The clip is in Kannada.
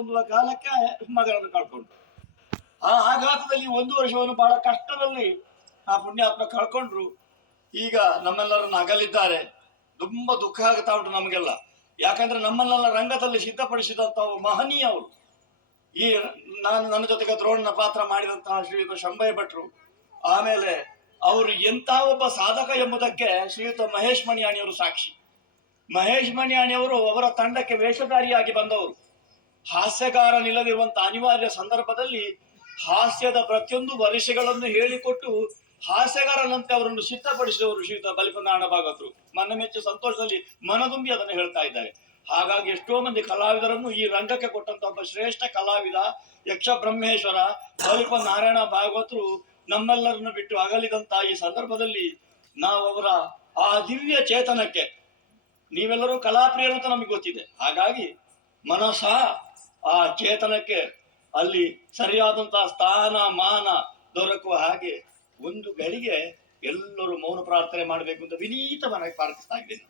ಹೊಂದುವ ಕಾಲಕ್ಕೆ ಮಗನನ್ನು ಕಳ್ಕೊಂಡ್ರು. ಆ ಆಘಾತದಲ್ಲಿ 1 ವರ್ಷವನ್ನು ಬಹಳ ಕಷ್ಟದಲ್ಲಿ ಆ ಪುಣ್ಯಾತ್ಮ ಕಳ್ಕೊಂಡ್ರು. ಈಗ ನಮ್ಮೆಲ್ಲರನ್ನು ಅಗಲಿದ್ದಾರೆ. ತುಂಬಾ ದುಃಖ ಆಗ್ತಾ ಉಂಟು ನಮಗೆಲ್ಲ. ಯಾಕಂದ್ರೆ ನಮ್ಮನ್ನೆಲ್ಲ ರಂಗದಲ್ಲಿ ಸಿದ್ಧಪಡಿಸಿದಂತಹ ಮಹನೀಯ ಅವರು. ಈ ನನ್ನ ಜೊತೆಗೆ ದ್ರೋಣನ ಪಾತ್ರ ಮಾಡಿದಂತಹ ಶ್ರೀಯುತ ಶಂಭಯ ಭಟ್ರು, ಆಮೇಲೆ ಅವರು ಎಂತ ಒಬ್ಬ ಸಾಧಕ ಎಂಬುದಕ್ಕೆ ಶ್ರೀಯುತ ಮಹೇಶ್ ಮಣಿಯಾಣಿಯವರು ಸಾಕ್ಷಿ. ಮಹೇಶ್ ಮಣಿಯಾಣಿಯವರು ಅವರ ತಂಡಕ್ಕೆ ವೇಷಧಾರಿಯಾಗಿ ಬಂದವರು. ಹಾಸ್ಯಗಾರನಿಲ್ಲದಿರುವಂತಹ ಅನಿವಾರ್ಯ ಸಂದರ್ಭದಲ್ಲಿ ಹಾಸ್ಯದ ಪ್ರತಿಯೊಂದು ವರಿಷೆಗಳನ್ನು ಹೇಳಿಕೊಟ್ಟು ಹಾಸ್ಯಗಾರನಂತೆ ಅವರನ್ನು ಸಿದ್ಧಪಡಿಸಿದವರು ಶ್ರೀಯುತ ಬಲಿಪನಾರಾಯಣ ಭಾಗವತರು. ಮನ ಮೆಚ್ಚು ಸಂತೋಷದಲ್ಲಿ ಮನದುಂಬಿ ಅದನ್ನು ಹೇಳ್ತಾ ಇದ್ದಾರೆ. ಹಾಗಾಗಿ ಎಷ್ಟೋ ಮಂದಿ ಕಲಾವಿದರನ್ನು ಈ ರಂಗಕ್ಕೆ ಕೊಟ್ಟಂತ ಒಬ್ಬ ಶ್ರೇಷ್ಠ ಕಲಾವಿದ ಯಕ್ಷ ಬ್ರಹ್ಮೇಶ್ವರ ಬಲಿಪನಾರಾಯಣ ಭಾಗವತರು ನಮ್ಮೆಲ್ಲರನ್ನು ಬಿಟ್ಟು ಅಗಲಿದಂತ ಈ ಸಂದರ್ಭದಲ್ಲಿ ನಾವು ಅವರ ಆ ದಿವ್ಯ ಚೇತನಕ್ಕೆ, ನೀವೆಲ್ಲರೂ ಕಲಾಪ್ರಿಯರು ಅಂತ ನಮಗೆ ಗೊತ್ತಿದೆ, ಹಾಗಾಗಿ ಮನಸ ಆ ಚೇತನಕ್ಕೆ ಅಲ್ಲಿ ಸರಿಯಾದಂತಹ ಸ್ಥಾನ ಮಾನ ದೊರಕುವ ಹಾಗೆ ಒಂದು ಗಳಿಗೆ ಎಲ್ಲರೂ ಮೌನ ಪ್ರಾರ್ಥನೆ ಮಾಡಬೇಕು ಅಂತ ವಿನೀತವಾಗಿ ಪ್ರಾರ್ಥಿಸ್ತಾ ಇದ್ದೇನೆ.